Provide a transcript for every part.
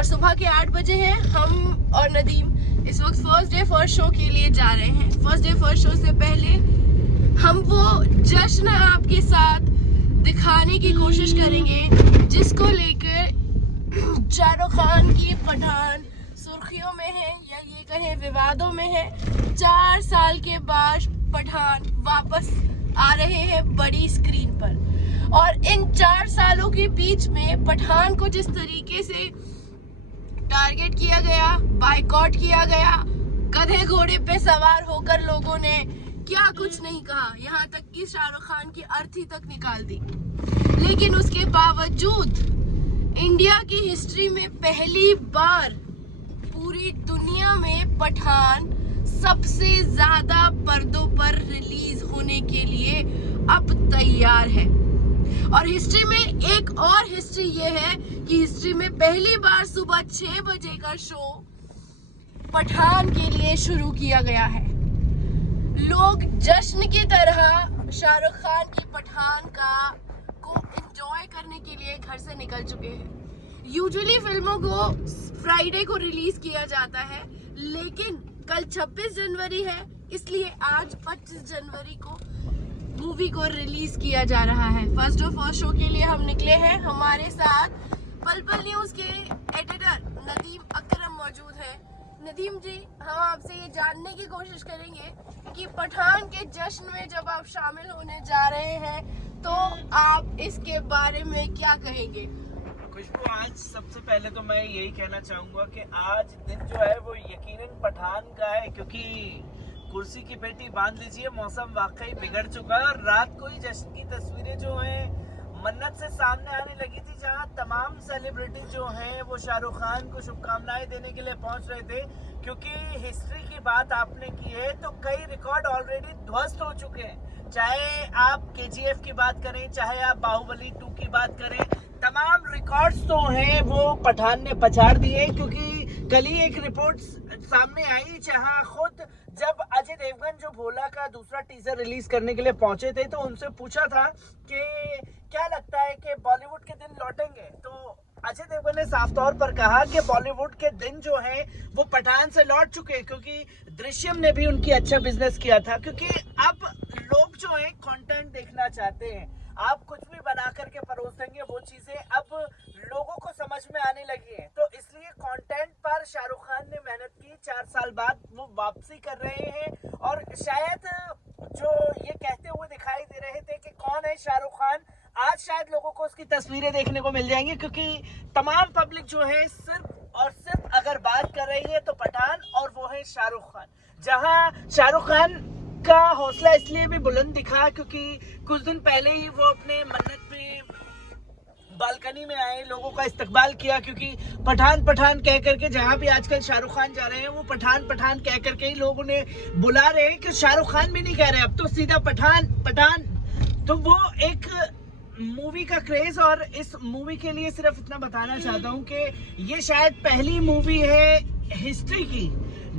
और सुबह के 8 बजे हैं। हम और नदीम इस वक्त फर्स्ट डे फर्स्ट शो के लिए जा रहे हैं। फर्स्ट डे फर्स्ट शो से पहले हम वो जश्न आपके साथ दिखाने की कोशिश करेंगे जिसको लेकर शाहरुख खान की पठान सुर्खियों में है या ये कहें विवादों में है। 4 साल के बाद पठान वापस आ रहे हैं बड़ी स्क्रीन पर और इन 4 सालों के बीच में पठान को जिस तरीके से टारगेट किया गया, बायकॉट किया गया, गधे घोड़े पे सवार होकर लोगों ने क्या कुछ नहीं कहा, यहाँ तक कि शाहरुख खान की अर्थी तक निकाल दी। लेकिन उसके बावजूद इंडिया की हिस्ट्री में पहली बार पूरी दुनिया में पठान सबसे ज्यादा पर्दों पर रिलीज होने के लिए अब तैयार है। और हिस्ट्री में एक और हिस्ट्री ये है कि हिस्ट्री में पहली बार सुबह 6 बजे का शो पठान के लिए शुरू किया गया है। लोग जश्न की तरह शाहरुख खान की पठान को एंजॉय करने के लिए घर से निकल चुके हैं। यूजुअली फिल्मों को फ्राइडे को रिलीज किया जाता है, लेकिन कल 26 जनवरी है, इसलिए आज 25 जनवरी को मूवी को रिलीज किया जा रहा है। फर्स्ट डे फर्स्ट शो के लिए हम निकले हैं। हमारे साथ पल पल न्यूज के एडिटर नदीम अकरम मौजूद है। नदीम जी, हम आपसे ये जानने की कोशिश करेंगे कि पठान के जश्न में जब आप शामिल होने जा रहे हैं तो आप इसके बारे में क्या कहेंगे? खुशबू, आज सबसे पहले तो मैं यही कहना चाहूंगा कि आज दिन जो है वो यकीनन पठान का है, क्योंकि कुर्सी की पेटी बांध लीजिए, मौसम वाकई बिगड़ चुका है। और रात को ही जश्न की तस्वीरें जो हैं मन्नत से सामने आने लगी थी, जहां तमाम सेलिब्रिटी जो हैं वो शाहरुख खान को शुभकामनाएं देने के लिए पहुंच रहे थे। क्योंकि हिस्ट्री की बात आपने की है तो कई रिकॉर्ड ऑलरेडी ध्वस्त हो चुके हैं। चाहे आप KGF की बात करें, चाहे आप बाहुबली 2 की बात करें, तमाम रिकॉर्ड्स तो हैं वो पठान ने पछाड़ दिए। क्योंकि कल ही एक रिपोर्ट सामने आई जहां खुद जब अजय देवगन जो भोला का दूसरा टीजर रिलीज करने के लिए पहुंचे थे तो उनसे पूछा था कि क्या लगता है कि बॉलीवुड के दिन लौटेंगे, तो अजय देवगन ने साफ तौर पर कहा कि बॉलीवुड के दिन जो हैं वो पठान से लौट चुके हैं, क्योंकि दृश्यम ने भी उनकी अच्छा बिजनेस किया था। क्योंकि अब लोग जो हैं कंटेंट देखना चाहते हैं। आप कुछ भी बना करके परोस देंगे, वो चीजें अब लोगों को समझ में आने लगी है। तो इसलिए कंटेंट पर शाहरुख खान ने मेहनत की, 4 साल बाद वो वापसी कर रहे हैं। और शायद जो ये कहते हुए दिखाई दे रहे थे कि कौन है शाहरुख खान, आज शायद लोगों को उसकी तस्वीरें देखने को मिल जाएंगी। क्योंकि तमाम पब्लिक जो है सिर्फ और सिर्फ अगर बात कर रही है तो पठान, और वो है शाहरुख खान। जहां शाहरुख खान का हौसला इसलिए भी बुलंद दिखा क्योंकि कुछ दिन पहले ही वो अपने मन्नत में बालकनी में आए, लोगों का इस्तकबाल किया। क्योंकि पठान पठान कह करके जहां भी आजकल शाहरुख खान जा रहे हैं वो पठान पठान कह करके ही लोग उन्हें बुला रहे हैं कि शाहरुख खान भी नहीं कह रहे, अब तो सीधा पठान पठान। तो वो एक मूवी का क्रेज, और इस मूवी के लिए सिर्फ इतना बताना चाहता हूँ कि ये शायद पहली मूवी है हिस्ट्री की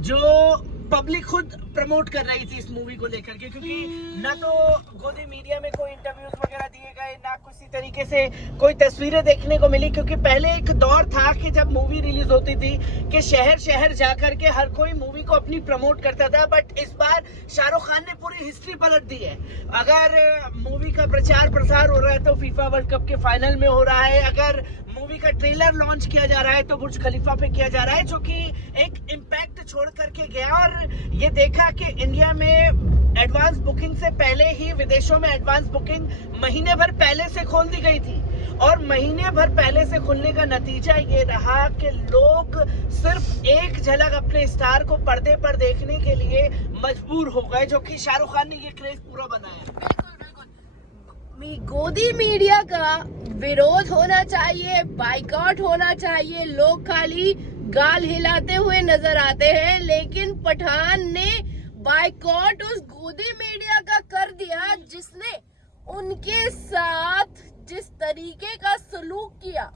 जो पब्लिक खुद प्रमोट कर रही थी इस मूवी को लेकर के। क्योंकि ना तो गोदी मीडिया में कोई इंटरव्यूज वगैरह दिए गए, ना किसी तरीके से कोई तस्वीरें देखने को मिली। क्योंकि पहले एक दौर था कि जब मूवी रिलीज होती थी कि शहर शहर जाकर के हर कोई मूवी को अपनी प्रमोट करता था, बट इस बार शाहरुख खान ने पूरी हिस्ट्री पलट दी है। अगर मूवी का प्रचार प्रसार हो रहा है तो फीफा वर्ल्ड कप के फाइनल में हो रहा है, अगर मूवी का ट्रेलर लॉन्च किया जा रहा है तो बुर्ज खलीफा पे किया जा रहा है, जो कि एक इम्पैक्ट छोड़ करके गया। और ये देखा कि इंडिया में एडवांस बुकिंग से पहले ही विदेशों में एडवांस बुकिंग महीने भर पहले से खोल दी गई थी, और महीने भर पहले से खुलने का नतीजा ये रहा कि लोग सिर्फ एक झलक अपने स्टार को पर्दे पर देखने के लिए मजबूर हो गए, जो कि शाहरुख खान ने ये क्रेज पूरा बनाया। बिल्कुल बिल्कुल, गोदी मीडिया का विरोध होना चाहिए, बाइकआउट होना चाहिए। लोग खाली गाल हिलाते हुए नजर आते हैं, लेकिन पठान ने बाइकआउट उस गोदी मीडिया का कर दिया जिसने उनके साथ जिस तरीके का सलूक किया,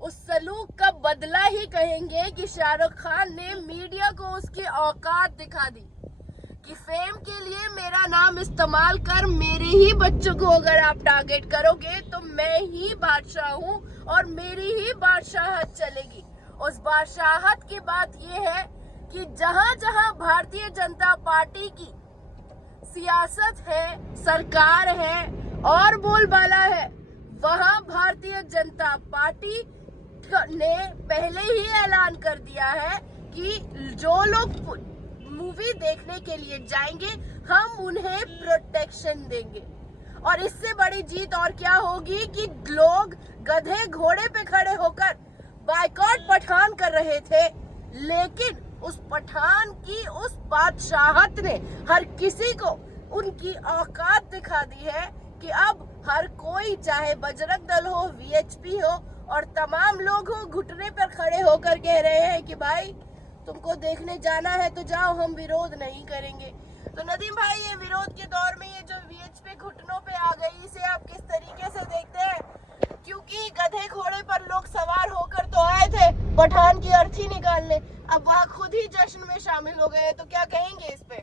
उस सलूक का बदला ही कहेंगे कि शाहरुख खान ने मीडिया को उसकी औकात दिखा दी कि फेम के लिए मेरा नाम इस्तेमाल कर मेरे ही बच्चों को अगर आप टारगेट करोगे तो मैं ही बादशाह हूँ और मेरी ही बादशाहत चलेगी। उस बादशाहत की बात ये है कि जहां जहां भारतीय जनता पार्टी की सियासत है, सरकार है और बोलबाला है, वहां भारतीय जनता पार्टी ने पहले ही ऐलान कर दिया है कि जो लोग मूवी देखने के लिए जाएंगे हम उन्हें प्रोटेक्शन देंगे। और इससे बड़ी जीत और क्या होगी कि लोग गधे घोड़े पे खड़े होकर बायकॉट पठान कर रहे थे, लेकिन उस पठान की उस बादशाहत ने हर किसी को उनकी औकात दिखा दी है कि अब हर कोई, चाहे बजरंग दल हो, वीएचपी हो और तमाम लोग हो, घुटने पर खड़े होकर कह रहे हैं कि भाई तुमको देखने जाना है तो जाओ, हम विरोध नहीं करेंगे। तो नदीम भाई, ये विरोध के दौर में ये जो वीएचपी घुटनों पे आ गई, इसे आप किस तरीके से देखते हैं? क्योंकि गधे घोड़े पर लोग सवार होकर तो आए थे पठान की अर्थी निकालने, अब वहाँ खुद ही जश्न में शामिल हो गए, तो क्या कहेंगे इस पे?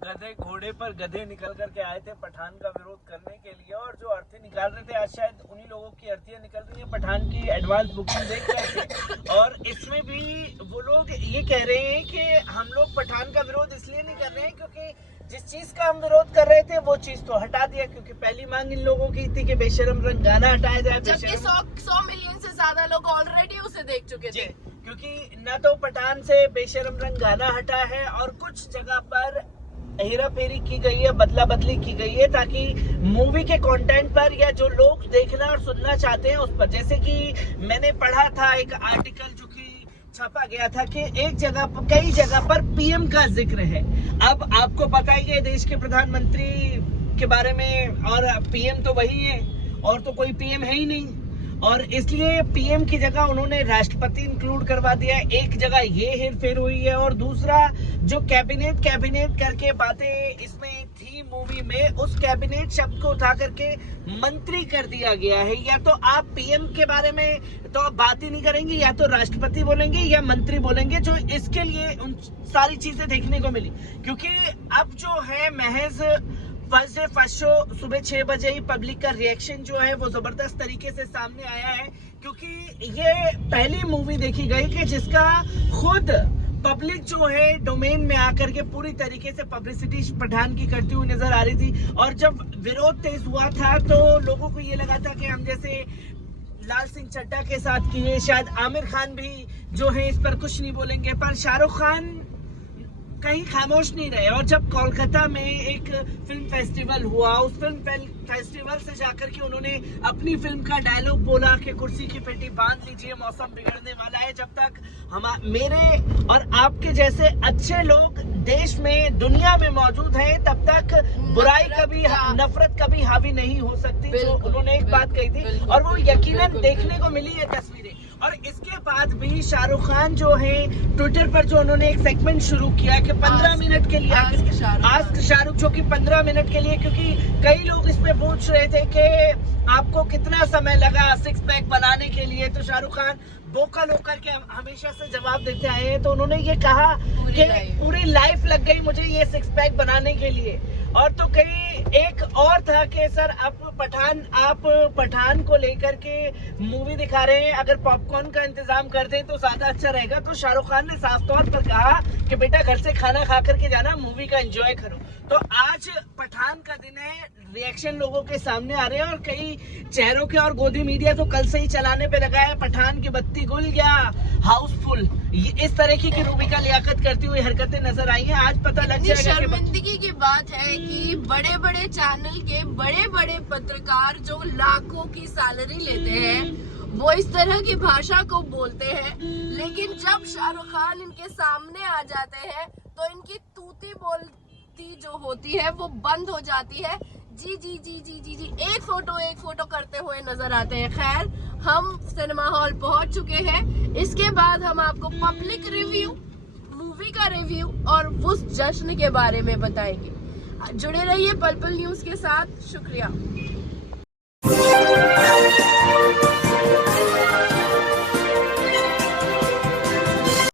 गधे घोड़े पर गधे निकल करके आए थे पठान का विरोध करने के लिए, और जो अर्थी निकाल रहे थे आज शायद उन्हीं लोगों की अर्थियां निकल रही है पठान की एडवांस बुकिंग देख रहे थे। और इसमें भी वो लोग ये कह रहे हैं कि हम लोग पठान का विरोध इसलिए नहीं कर रहे हैं क्योंकि जिस चीज का हम विरोध कर रहे थे वो चीज तो हटा दिया, क्योंकि पहली मांग इन लोगों की थी कि बेशरम रंग गाना हटाया जाए, जबकि 100 मिलियन से ज्यादा लोग ऑलरेडी उसे देख चुके थे। क्योंकि न तो पठान से बेशरम रंग गाना हटा है और कुछ जगह पर हेरा फेरी की गई है, बदला बदली की गई है, ताकि मूवी के कंटेंट पर या जो लोग देखना और सुनना चाहते हैं उस पर, जैसे कि मैंने पढ़ा था एक आर्टिकल जो कि छापा गया था कि एक जगह पर, कई जगह पर पीएम का जिक्र है। अब आपको पता ही है देश के प्रधानमंत्री के बारे में, और पीएम तो वही है और तो कोई पीएम है ही नहीं, और इसलिए पीएम की जगह उन्होंने राष्ट्रपति इंक्लूड करवा दिया। एक जगह ये हेरफेर हुई है, और दूसरा जो कैबिनेट करके बातें इसमें थी मूवी में, उस कैबिनेट शब्द को उठा करके मंत्री कर दिया गया है। या तो आप पीएम के बारे में तो आप बात ही नहीं करेंगे, या तो राष्ट्रपति बोलेंगे या मंत्री बोलेंगे, जो इसके लिए उन सारी चीजें देखने को मिली। क्योंकि अब जो है महज फर्स्ट शो सुबह 6 बजे ही पब्लिक का रिएक्शन जो है वो जबरदस्त तरीके से सामने आया है, क्योंकि ये पहली मूवी देखी गई कि जिसका खुद पब्लिक जो है डोमेन में आकर के पूरी तरीके से पब्लिसिटी पठान की करती हुई नजर आ रही थी। और जब विरोध तेज हुआ था तो लोगों को ये लगा था कि हम जैसे लाल सिंह चड्ढा के साथ किए, शायद आमिर खान भी जो है इस पर कुछ नहीं बोलेंगे, पर शाहरुख खान कहीं खामोश नहीं रहे। और जब कोलकाता में एक फिल्म फेस्टिवल हुआ, उस फिल्म फेस्टिवल से जाकर के उन्होंने अपनी फिल्म का डायलॉग बोला कि कुर्सी की पेटी बांध लीजिए, मौसम बिगड़ने वाला है। जब तक हम मेरे और आपके जैसे अच्छे लोग देश में दुनिया में मौजूद हैं, तब तक बुराई कभी, नफरत कभी हावी नहीं हो सकती। जो उन्होंने एक बात कही थी और वो यकीनन देखने को मिली है तस्वीरें। और इसके बाद भी शाहरुख खान जो है ट्विटर पर जो उन्होंने एक सेगमेंट शुरू किया कि 15 मिनट के लिए आस्क शाहरुख, जो कि 15 मिनट के लिए, क्योंकि कई लोग इसमें पूछ रहे थे कि आपको कितना समय लगा 6 पैक बनाने के लिए, तो शाहरुख खान वोकल होकर के हमेशा से जवाब देते आए हैं। तो उन्होंने ये कहा कि पूरी लाइफ लग गई मुझे ये 6 पैक बनाने के लिए। और तो कई एक और था कि सर आप पठान को लेकर के मूवी दिखा रहे हैं, अगर पॉपकॉर्न का इंतजाम कर दें तो ज्यादा अच्छा रहेगा। तो शाहरुख खान ने साफ तौर पर कहा कि बेटा घर से खाना खा करके जाना, मूवी का एंजॉय करो। तो आज पठान का दिन है, रिएक्शन लोगों के सामने आ रहे हैं, और कई चेहरों के और गोदी मीडिया तो कल से ही चलाने पे लगा है पठान की बत्ती गुल या हाउसफुल, इस तरह की रूबिका लियाकत करती हुई हरकतें नजर आई हैं। आज पता लग जाएगा। शर्मिंदगी की बात है कि बड़े बड़े चैनल के बड़े बड़े पत्रकार जो लाखों की सैलरी लेते हैं वो इस तरह की भाषा को बोलते हैं, लेकिन जब शाहरुख खान इनके सामने आ जाते हैं तो इनकी तूती बोलती जो होती है वो बंद हो जाती है। जी जी जी जी जी जी एक फोटो करते हुए नजर आते हैं। खैर, हम सिनेमा हॉल पहुंच चुके हैं। इसके बाद हम आपको पब्लिक रिव्यू, मूवी का रिव्यू और उस जश्न के बारे में बताएंगे। जुड़े रहिए पल पल न्यूज के साथ। शुक्रिया।